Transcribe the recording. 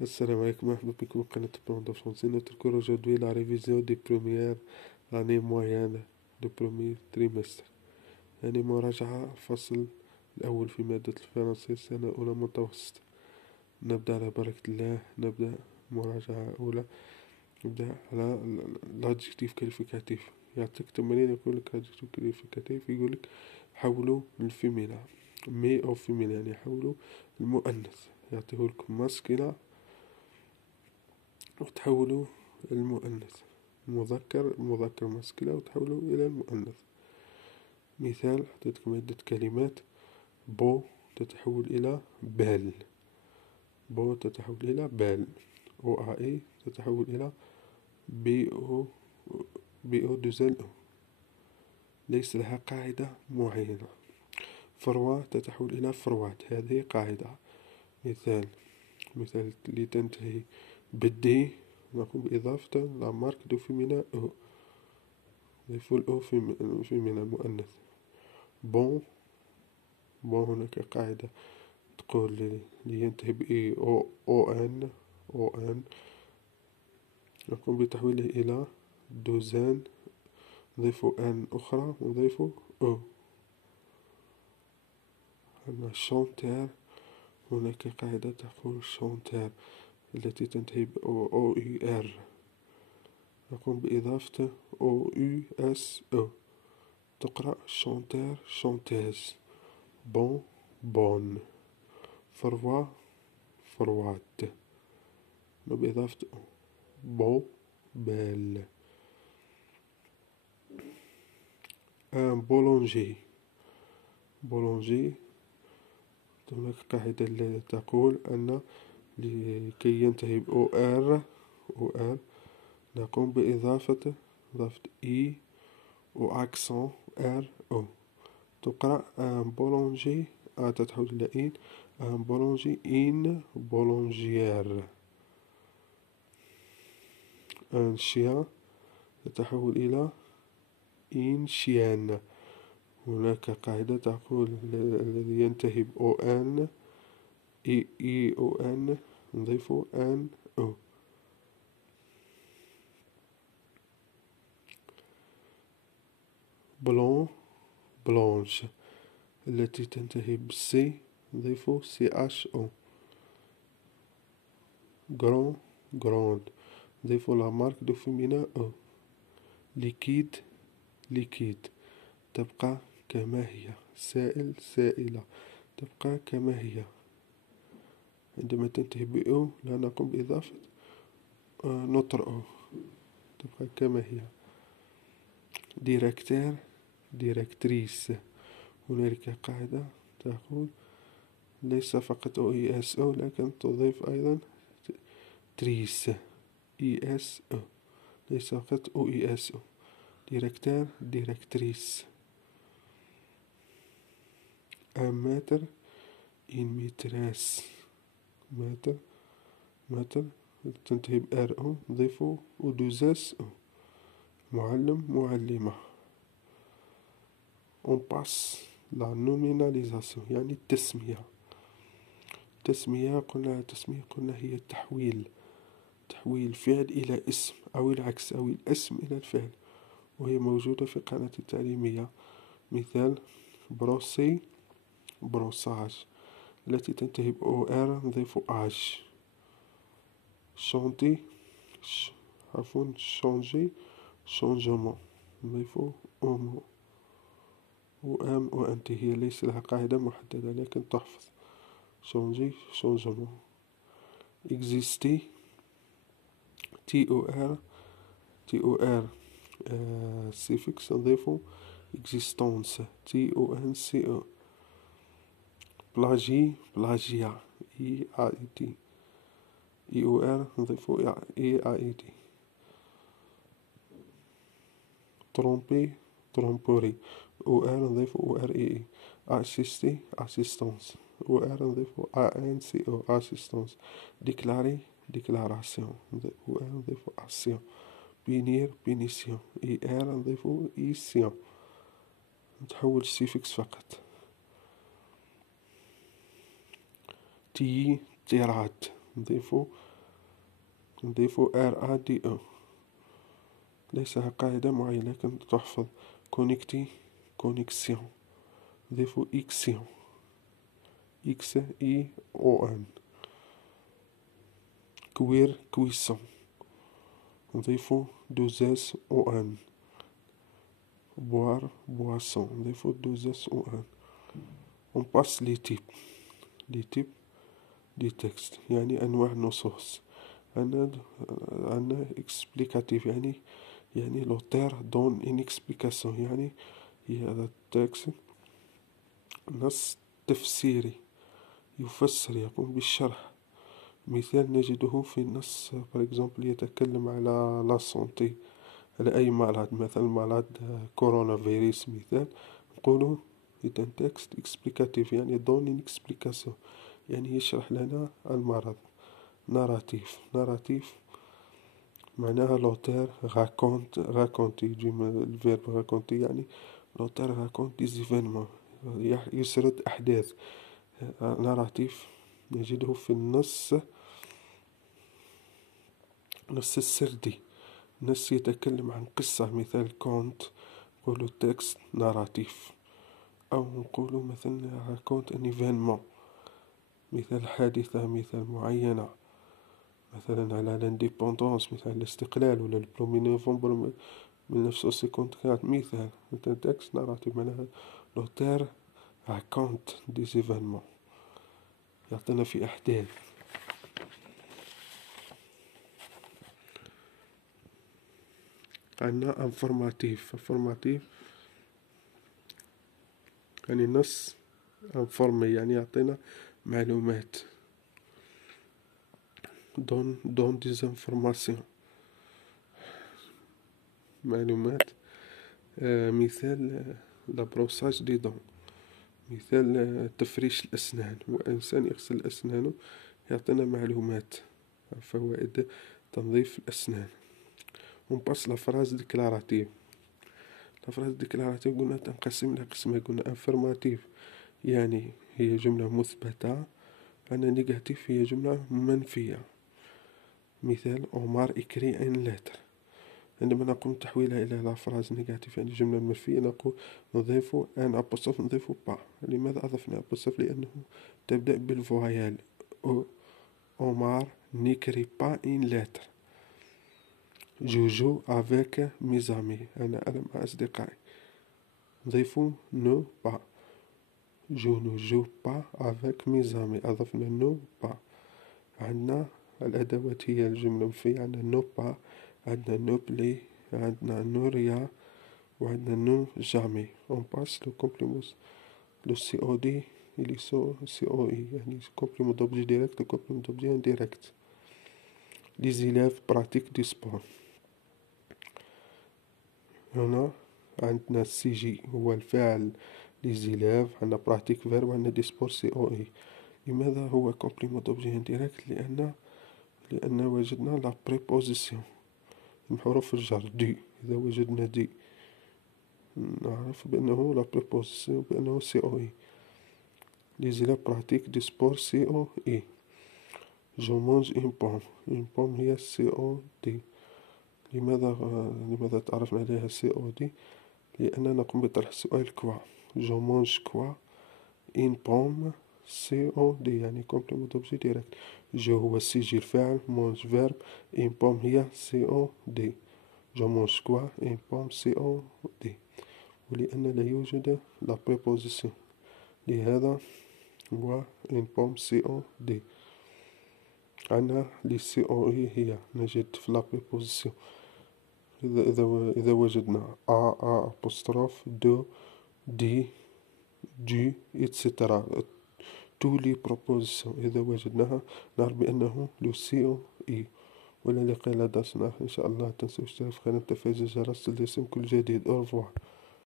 Assalamu alaikum, مرحبا بكم قناة Plan de français. Notre cours aujourd'hui la révision des premières années moyennes du premier trimestre. يعني مراجعة الفصل الأول في مادة الفرنسية سنة أولى متوسط. نبدأ على بركة الله. نبدأ مراجعة أولى. نبدأ على l'adjectif qualificatif. يعطيك تمرين يقولك adjectif qualificatif، يقولك حولوا الفيمينا مي أو فيمينا، يعني حولوا المؤنث، يعطيهولك ماسكيلا وتحولوا المؤنث مذكر ماسكلة وتحولوا إلى المؤنث. مثال حطيتكم عدة كلمات. بو تتحول إلى بال، بو تتحول إلى بال. أو أي تتحول إلى بي أو دوزل أو، ليس لها قاعدة معينة. فروة تتحول إلى فروات، هذه قاعدة. مثال اللي تنتهي بالدي نقوم بإضافة لا مارك دو فيمينا أو، نضيف الأو فيمينا مؤنث. بون هناك قاعدة تقول اللي ينتهي بإي أو أن نقوم بتحويله إلى دوزان، نضيف أن أخرى ونضيف أو. أما شونتير هناك قاعدة تقول شونتير التي تنتهي أو إي آر، نقوم بإضافة أو إي أس أو، تقرأ شونتير شونتيز، بون بون، فروا فروات، بإضافة بو بال. ان بولونجي هناك قاعدة التي تقول أن لكي ينتهي بأو آر نقوم بإضافة إي و أكسون آر أو، تقرأ ان بولونجي تتحول إلى إن، ان بولونجي إن بولونجيير. ان شيان تتحول إلى إن شيان، هناك قاعدة تقول الذي ينتهي بأو أن إي أو أن نضيف أن أو. بلون بلونش التي تنتهي بالسي نضيف سي أش أو. غران غراند نضيف لا مارك دو فيمينا أو. ليكيد تبقى كما هي. سائل سائلة تبقى كما هي. عندما تنتهي بأو لا نقوم بإضافة نطر أو، تبقى كما هي. ديريكتير ديريكتريس هنالك قاعدة تقول ليس فقط أو إي إس أو لكن تضيف أيضا تريس إي إس أو، ليس فقط أو إي إس أو. ديريكتير ديريكتريس. ان ماتر إن ميتريس، ماتر تنتهي بآر أو نضيفو ودوزاس أو. معلم معلمة. on passe la nominalisation يعني التسمية. قلنا هي تحويل فعل إلى اسم أو العكس، أو الاسم إلى الفعل، وهي موجودة في القناة التعليمية. مثال بروسي بروساج التي تنتهي بأو آر نضيف آج. شونتي شونجي شونجمون نضيف أومو. وأم وأنت هي ليس لها قاعدة محددة لكن تحفظ. شونجي شونجمون. إكزيستي تي أو آر سيفكس نضيفو إكزيستونس تي أو إن سي أو. بلاجيا إي آ إي تي، إي أو آر نضيفو إي آ إي تي. ترومبوري أو آر نضيفو أو آر إي إي. أسيستي أسيستونس أو آر نضيفو أ إن سي أو أسيستونس. ديكلاري ديكلاراسيون أو آر نضيفو أسيون. بينير بينيسيون إي آر نضيفو إيسيون، نتحول السيفكس فقط. تيرات نضيفو نضيفو RADE، ليس قاعدة معينة لكن تحفظ. كونيكتي كونيكسيون، نضيفو إكسيون XION. كوير كويسون، نضيفو 2SON. بوار بواسون، نضيفو 2SON. on passe les types دي تكست، يعني أنواع النصوص. عندنا explicatif، يعني l'auteur donne une explication، يعني هذا التكست نص تفسيري يفسر، يقوم بالشرح. مثال نجده في النص par exemple يتكلم على لا سونتي، على أي مرض، مثلا مرض كورونا فيروس مثال، نقولوا c'est un texte explicatif، يعني donne une explication، يعني يشرح لنا المرض. ناراتيف معناها لوتير راكونت يجي من الفيرب راكونتي، يعني لوتير راكونت دي زيفينمون، يسرد أحداث. ناراتيف نجده في النص السردي، نص يتكلم عن قصة، مثال كونت نقولو تكست ناراتيف. أو نقولو مثلا راكونت ان ايفينمون، مثال حادثة، مثال معينة، مثلا على لانديبوندونس، مثال الاستقلال، ولا البرومي نوفمبر 1954 مثال تكست ناراتيف، معناها لوتير راكونت دي زيفينمون، يعطينا في أحداث. عندنا انفورماتيف يعني نص انفورمي، يعني يعطينا معلومات. دون ديزانفورماسيون، معلومات. مثال لابروساج دي دون، مثال تفريش الأسنان، وإنسان يغسل أسنانه، يعطينا معلومات فوائد تنظيف الأسنان. ونباس لافراز ديكلاراتيف. لافراز ديكلاراتيف قلنا تنقسم لقسمين، قلنا انفورماتيف يعني هي جملة مثبتة، أنا نيجاتيف هي جملة منفية. مثال عمر إكري ان لتر، عندما نقوم تحويلها إلى لافراز نيجاتيف يعني جملة منفية، نقول نضيف ان أبوستروف، نضيف با. لماذا أضفنا أبوستروف؟ لأنه تبدأ بالفويال. عمر نيكري با ان لتر. جوجو افيك ميزامي، أنا مع أصدقائي، نضيفو نو با. جو نو جو با افيك ميزامي، أضفنا نو با. عندنا الأدوات هي الجملة المنفية، عندنا نو با، عندنا نو بلي، عندنا نو ريا، وعندنا نو جامي. on passe le complément le COD et le COI، يعني complément d'objet direct et complément d'objet indirect. Les élèves pratiquent du sport. هنا عندنا السي جي هو الفاعل، les élèves، عندنا pratique verb، وعندنا دي سبور COI. لماذا هو complément d'objet indirect؟ لأن وجدنا لا بريبوزيسيون من حروف الجر دي. إذا وجدنا دي نعرف بأنه لا بريبوزيسيون، بأنه COI. Les élèves pratiquent du sport COI. Je mange une pomme هي COD. لماذا تعرفنا عليها COD؟ لأننا نقوم بطرح السؤال كوا. Je mange quoi؟ une pomme COD، يعني complément d'objet direct. je هو السجل الفاعل، mange verb، une pomme هي COD. je mange quoi؟ une pomme COD. ولأن لا يوجد لا préposition، لهذا هو une pomme COD. عندنا لي COI هي نجد في لا préposition. إذا وجدنا A apostrophe دو دي du etc. tous les propositions إذا وجدناها نعرف بأنه لو COI. ولا لقاء لا درس آخر إن شاء الله. تنسوا اشتراك في قناة تفعيل الجرس ليصلكم كل جديد. أو ريفوار.